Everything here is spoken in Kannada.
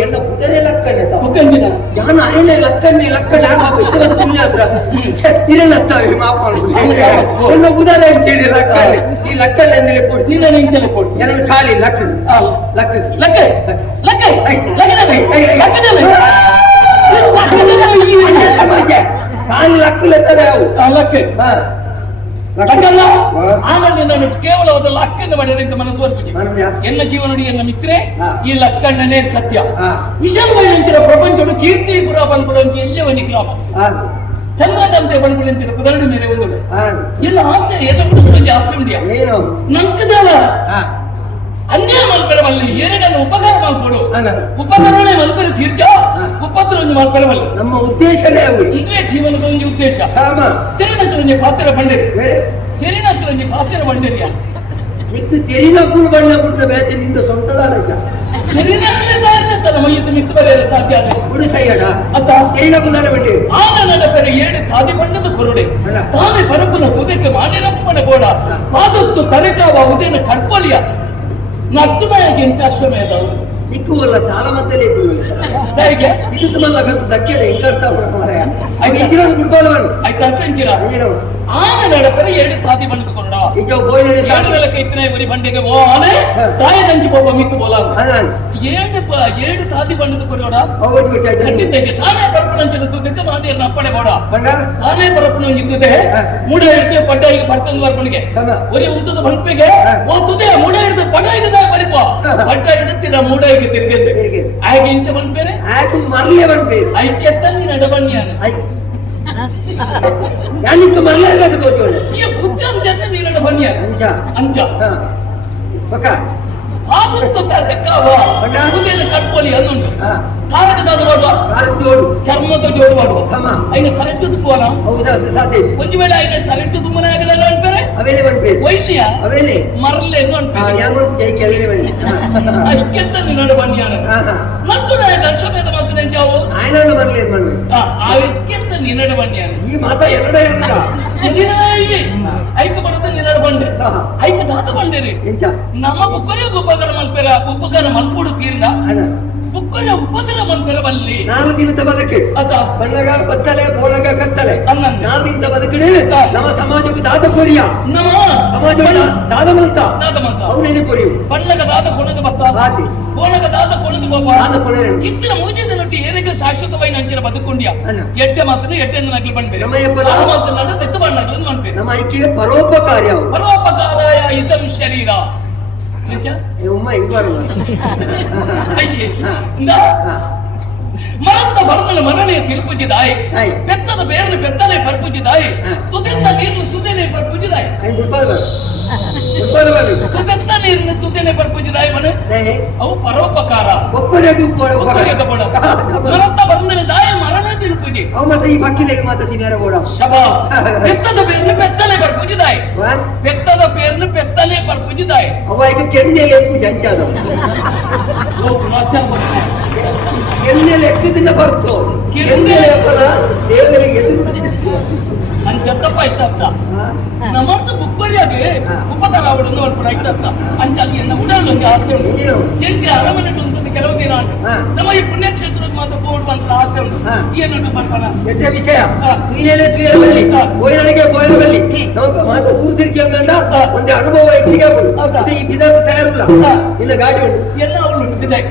என்ன புதரே லக்கல்ல யான் அரையில லக்கண்ணி லக்கல்ல இது வந்து புண்ணியாத்ரா ಇರನತ್ತವೆ ಮಾಪಾಡು ಒನ್ನ ಉದಾರ ಚೇಡಿ ಲಕ್ಕಲ್ಲೆ ಈ ಲಕ್ಕಲ್ಲೆ ಎಂದಲೇ ಕೊಡಿ ನೀನ ನಿಂಚಲೆ ಕೊಡಿ ಎರಡು ಖಾಲಿ ಲಕ್ಕ ಲಕ್ಕ ಲಕ್ಕ ಲಕ್ಕ ಲಕ್ಕದಲೆ ಲಕ್ಕದಲೆ ಇದು ಲಕ್ಕದಲೆ ಈ ಸಮಾಜ ಖಾಲಿ ಲಕ್ಕಲೆ ತಡೆಯವು ಲಕ್ಕ ಲಕ್ಕಲ್ಲ ಆಮೇಲೆ ನಾನು ಕೇವಲವಾದ ಲಕ್ಕನ್ನು ಮಾಡಿದ್ರೆ ಮನಸ್ಸು ಬರ್ತೀನಿ ಎನ್ನ ಜೀವನಡಿ ಎನ್ನ ಮಿತ್ರೆ ಈ ಲಕ್ಕಣ್ಣನೇ ಸತ್ಯ ವಿಶಾಲವಾದಂತಿರ ಪ್ರಪಂಚವನ್ನು ಕೀರ್ತಿಪುರ ಬಂದ್ಕೊಳ್ಳುವಂತ ಎಲ್ಲೇ ಒಂದು ಗ್ರಾಮ ಚಂದ್ರಕಾಂತೆ ಬಂದ್ಕೊಳ್ಳುವಂತಿರ ಪದರಡು ಮೇಲೆ ಒಂದು ಎಲ್ಲ ಆಸೆ ಎಲ್ಲ ಹುಡುಗರಿಗೆ ಆಸೆ ಉಂಡಿಯಾ ನಂಕದಲ್ಲ ಅನ್ಯಾಯ ಮಲ್ಪೆರವಲ್ಲಿ ಏನನ್ನು ಉಪಕಾರ ಮಾಡ್ಕೊಡು ಉಪಕಾರನೇ ಮಲ್ಪೆರೆ ತೀರ್ಚ ಉಪದ್ರ ಒಂದು ಮಲ್ಪೆರವಲ್ಲ ನಮ್ಮ ಉದ್ದೇಶನೇ ಇಂದೇ ಜೀವನದ ಒಂದು ಉದ್ದೇಶ ತೆರಿನಸು ಪಾತ್ರ ಬಂಡಿರಿ ತೆರಿನಸು ಪಾತ್ರ ಬಂಡಿರಿಯ ನಿಕ್ಕು ತೆರಿನಕ್ಕೂ ಬಣ್ಣ ಬಿಟ್ಟು ಬೇತೆ ನಿಂದು ಸ್ವಂತದಾರ ನಮ್ಮ ಇದು ಮಿತ್ತು ಬರೆಯಲು ಸಾಧ್ಯ ಅಲ್ಲ ಗುಡಿ ಸೈಯಡ ಅತ್ತ ತೆರಿನಕ್ಕೂ ಬಂಡಿ ಆಗ ನನ್ನ ಬೇರೆ ಏಳು ತಾದಿ ಬಣ್ಣದ ಕೊರಡೆ ತಾನೇ ಪರಪನ ತುದಕ್ಕೆ ಮಾನಿರಪ್ಪನ ಗೋಡ ಪಾದತ್ತು ತರೆಕಾವ ಉದೇನ ಕಡ್ಪಲಿಯ ನಟ್ಟುನಾಯಕ್ಕೆ ಎಂಚಾಶ್ವಮೇಧ ನಿಕ್ಕುವಲ್ಲ ತಾಳಮದ್ದಲೇ ಹೇಗೆ ಇದು ತುಂಬಲ್ಲ ಗತ್ತು ದಕ್ಕೆಡೆ ಹೆಂಗರ್ತಾ ಮಾರಾಯ ಆಯ್ತು ಇಂಚಿರೋದು ಬಿಡ್ಬೋದವನು ಆಯ್ತು ಅರ್ಥ ಇಂಚಿರ ಆನ ನಡಪರೆ ಎರಡು ತಾದಿ ಬಂದು ಕೊರಡ ಈಜ ಬೋಯ್ನಡೆ ಸಾಡದಲ್ಲ ಕೈತನೆ ಬರಿ ಬಂಡೆಗೆ ಓನೆ ತಾಯಿ ಗಂಜಿ ಬೋಬ ಮಿತ್ತು ಬೋಲ ಏಳು ತಾದಿ ಬಂದು ಕೊರಡ ಖಂಡಿತ ತಾನೇ ಪರಪನಂಚನ ತುದಕ್ಕೆ ಮಾಂಡಿಯರ್ನ ಅಪ್ಪಣೆ ಬೋಡ ತಾನೇ ಪರಪನ ಇದ್ದುದೆ ಮೂಡ ಹಿಡಿದು ಪಡ್ಡ ಈಗ ಬರ್ತಂದು ಬರ್ಪಣಿಗೆ ಒರಿ ಉಂತದ ಬಂಪಿಗೆ ಓ ತುದೆ ಮೂಡ ಹಿಡಿದು ಪಡ್ಡ ಹಿಡಿದ ಬರಿಪ ಪಡ್ಡ ಹಿಡಿದು ಪಿರ ಮೂಡ ಈಗ ತಿರ್ಗೆದ್ದೆ ಆಯ್ಕೆ ಇಂಚ ಬಂಪೇರೆ ಆಯ್ಕೆ ಮರಲಿಯ ಬಂಪೇರೆ ಐಕ್ಯತ್ತಲ್ಲಿ ನಡಬಣ್ಣಿಯಾನ ಯಾನಿಕ್ಕೆ ಮರಲಿಯಾಗ ಗೋಜೋಳ ಈ ಬುದ್ಧಿ ಅಂತ ನೀ ನಡಬಣ್ಣಿಯಾನ ಅಂಚ ಅಂಚ ಪಕ್ಕ ಆದತ್ತು ಲೆಕ್ಕವ ಬುದ್ಧಿಯನ್ನು ಕಟ್ಕೊಳ್ಳಿ ಅನ್ನುಂಟು ತಾರಕದಾದ ಮಾಡುವ ಚರ್ಮದ ಜೋಡು ಮಾಡುವ ಐನ ಕರೆಂಟ್ ತುಪ್ಪವನ ಸಾಧ್ಯ ಒಂದು ವೇಳೆ ಐನ ಕರೆಂಟ್ ತುಂಬನೇ ಆಗದಲ್ಲ ಅನ್ಪೇರೆ ಅವೇನೆ ಬಂದ್ಪೇರೆ ಒಯ್ಲಿಯ ಅವೇನೆ ಮರಲೆ ಎಂದು ಅನ್ಪೇರೆ ಯಾಮಂತ ಜೈಕೆ ಅವೇನೆ ಬನ್ನಿ ಐಕ್ಯತ್ತಲ್ಲಿ ನಡು ಬನ್ನಿಯಾನ ಮತ್ತು ನಾನು ಅಶ್ವಮೇಧ ಮಾತು ನೆಂಚಾವು ಆಯ್ನಲ್ಲ ಮರಲೆ ಬನ್ನಿ ಆ ಐಕ್ಯತ್ತಲ್ಲಿ ನಡು ಬನ್ನಿಯಾನ ಈ ಮಾತ ಎರಡೇ ಇಲ್ಲ ಐಕ ಬಡತಲ್ಲಿ ನಡು ಬಂಡೆ ಐಕ ದಾತ ಬಂಡೇರಿ ನಮ್ಮ ಬುಕ್ಕರಿಗೆ ಉಪಕಾರ ಮಲ್ಪೇರ ಉಪಕಾರ ಮಲ್ಪೋಡು ತೀರ್ನ ಬುಕ್ಕರ ಉಪದ್ರ ಮಲ್ಪೆರವಲ್ಲಿ ನಾನು ದಿನದ ಬದುಕು ಅದ ಬಣ್ಣಗ ಬತ್ತಲೆ ಬೋಳಗ ಕತ್ತಲೆ ನಾನಿಂದ ಬದುಕಡೆ ನಮ್ಮ ಸಮಾಜಕ್ಕೆ ದಾದ ಕೊರಿಯ ನಮ್ಮ ಸಮಾಜ ದಾದ ಮಲ್ತ ಅವನೇನೆ ಕೊರಿಯು ಬಣ್ಣಗ ದಾದ ಕೊಣದ ಬತ್ತ ಹಾತಿ ಬೋಳಗ ದಾದ ಕೊಣದ ಬಾಬ ದಾದ ಕೊಣರೆ ಇತ್ತಿನ ಮೂಜಿದ ನೊಟ್ಟಿ ಏರಿಗ ಶಾಶ್ವತವಾಗಿ ನಂಚಿರ ಬದುಕೊಂಡ್ಯ ಎಟ್ಟೆ ಮಾತನ್ನು ಎಟ್ಟೆಂದು ನಗಲಿ ಬಂದ್ಬೇರೆ ನಮ್ಮ ಎಬ್ಬರ ಮಾತು ನಡ ತೆತ್ತು ಬಣ್ಣಗಳು ಮಾಡ್ಬೇರೆ ನಮ್ಮ ಐಕ್ಯ ಪರೋಪಕಾರ್ಯ ಪರೋಪಕಾರಾಯ ಇದಂ ಶರೀರ ಉಮ್ಮ ಇಂಗ್ವಾರ ಮರಂತ ಬರದಲ್ಲ ಮರಣೆಯ ತಿರುಪುಜಿದಾಯಿ ಬೆತ್ತದ ಬೇರನ್ನು ಬೆತ್ತನೆ ಪರ್ಪುಜಿದಾಯಿ ತುದೆತ್ತ ನೀರನ್ನು ತುದೆನೆ ಪರ್ಪುಜಿದಾಯಿ ತುದೆತ್ತ ನೀರನ್ನು ತುದೆನೆ ಪರ್ಪುಜಿದಾಯಿ ಮನೆ ಅವು ಪರೋಪಕಾರ ಮರಂತ ಬರದಲ್ಲ ದಾಯ ಮರಣ ತಿರುಪುಜಿ ಅವು ಮತ್ತೆ ಈ ಬಕ್ಕಿಲೆಗೆ ಮಾತ ತಿನ್ಯಾರ ಬೋಡ ಶಬಾಸ್ ಬೆತ್ತದ ಬೇರನ್ನು ಬೆತ್ತನೆ ಪರ್ಪುಜಿದಾಯಿ ಬೆತ್ತದ ಬೇರನ್ನು ಬೆತ್ತನೆ ಪರ್ಪುಜಿದಾಯಿ ಅವ ಈಗ ಕೆಂಡೆಲೆ ಪೂಜೆ ಅಂಚಾದ ಕೆಂಡೆ ಲೆಕ್ಕದಿಂದ ಬರ್ತು ಕೆಂಡೆ ಲೆಕ್ಕನ ದೇವರ ಎದುರು ಅಂಚತ್ತಪ್ಪ ಐತತ್ತ ನಮ್ಮರ್ಥ ಬುಕ್ಕರಿಯಾಗಿ ಉಪಕಾರ ಅವಡನ್ನು ಅಲ್ಪ ಐತತ್ತ ಅಂಚಾಗಿ ಎನ್ನ ಉಡಲೊಂದು ಆಸೆ ಉಂಟು ಎಂಟಿ ಅರಮನೆ ಉಂಟು ಕೆಲವು ದಿನ ನಮ್ಮ ಈ ಪುಣ್ಯಕ್ಷೇತ್ರದ ಮಾತ್ರ ಬೋರ್ಡ್ ಬಂದ ಆಸೆ ಉಂಟು ಏನುಂಟು ಬರ್ಪನ ಎಡ್ಡೆ ವಿಷಯ ನೀನೇನೆ ತುಯರಬಲ್ಲಿ ಬೋಯರಳಿಗೆ ಬೋಯರಬಲ್ಲಿ ನಮ್ಮ ಮಾತು ಊರು ತಿರುಗಿ ಅಂಗಂಡ ಒಂದು ಅನುಭವ ಹೆಚ್ಚಿಗೆ ಮತ್ತೆ ಈ ಬಿದರ್ ತಯಾರಿಲ್ಲ ಇನ್ನ ಗಾಡಿ ಉಂಟು ಎಲ್ಲ ಅವಳು ಉಂಟು ಬಿದಾಯ್